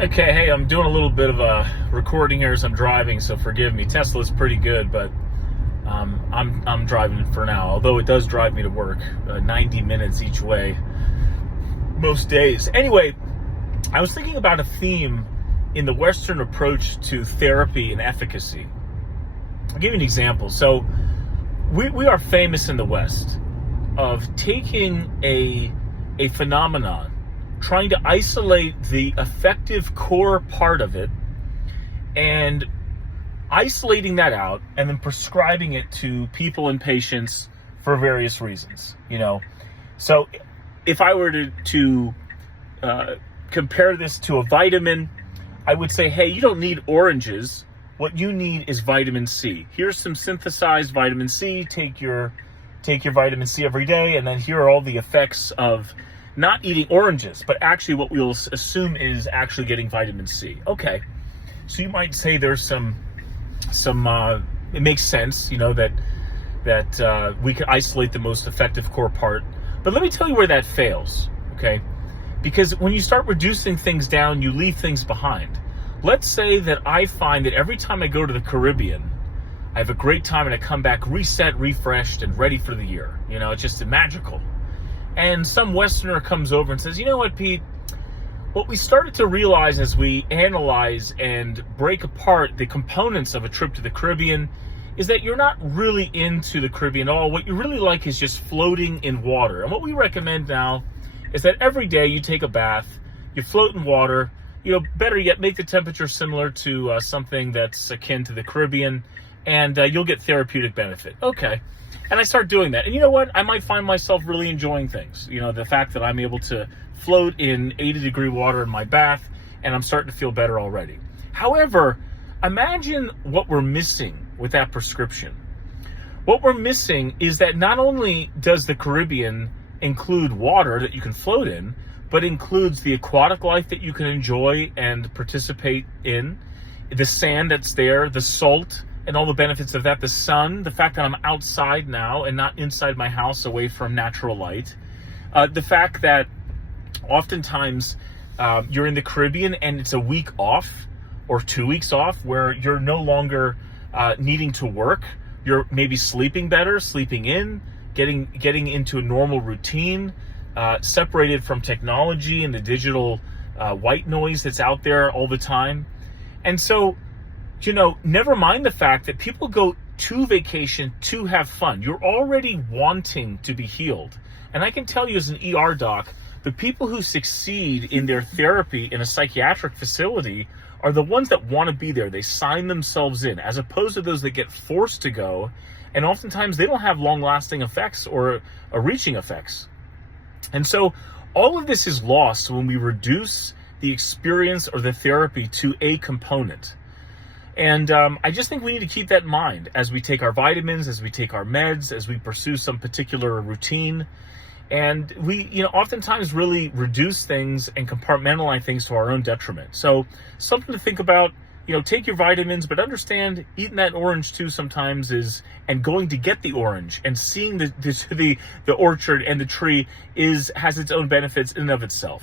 Okay, hey, I'm doing a little bit of a recording here as I'm driving, so forgive me. Tesla's pretty good, but I'm driving for now. Although it does drive me to work, 90 minutes each way, most days. Anyway, I was thinking about a theme in the Western approach to therapy and efficacy. I'll give you an example. So we are famous in the West of taking a phenomenon, trying to isolate the effective core part of it and isolating that out and then prescribing it to people and patients for various reasons, So if I were to compare this to a vitamin, I would say, hey, you don't need oranges. What you need is vitamin C. Here's some synthesized vitamin C. Take your vitamin C every day, and then here are all the effects of not eating oranges, but actually what we'll assume is actually getting vitamin C. Okay, so you might say there's some it makes sense, that we can isolate the most effective core part. But let me tell you where that fails, okay? Because when you start reducing things down, you leave things behind. Let's say that I find that every time I go to the Caribbean, I have a great time and I come back reset, refreshed, and ready for the year. It's just magical. And some Westerner comes over and says, you know what, Pete? What we started to realize as we analyze and break apart the components of a trip to the Caribbean is that you're not really into the Caribbean at all. What you really like is just floating in water. And what we recommend now is that every day you take a bath, you float in water, better yet, make the temperature similar to something that's akin to the Caribbean, and you'll get therapeutic benefit. Okay. And I start doing that. And you know what? I might find myself really enjoying things. The fact that I'm able to float in 80-degree water in my bath, and I'm starting to feel better already. However, imagine what we're missing with that prescription. What we're missing is that not only does the Caribbean include water that you can float in, but includes the aquatic life that you can enjoy and participate in, the sand that's there, the salt, and all the benefits of that, the sun, the fact that I'm outside now and not inside my house away from natural light, the fact that oftentimes you're in the Caribbean and it's a week off or 2 weeks off where you're no longer needing to work. You're maybe sleeping better, sleeping in, getting into a normal routine, separated from technology and the digital white noise that's out there all the time. And so, never mind the fact that people go to vacation to have fun. You're already wanting to be healed. And I can tell you as an ER doc, the people who succeed in their therapy in a psychiatric facility are the ones that want to be there. They sign themselves in, as opposed to those that get forced to go. And oftentimes they don't have long-lasting effects or reaching effects. And so all of this is lost when we reduce the experience or the therapy to a component. And I just think we need to keep that in mind as we take our vitamins, as we take our meds, as we pursue some particular routine. And we, oftentimes really reduce things and compartmentalize things to our own detriment. So something to think about, take your vitamins, but understand eating that orange too sometimes and going to get the orange and seeing the orchard and the tree has its own benefits in and of itself.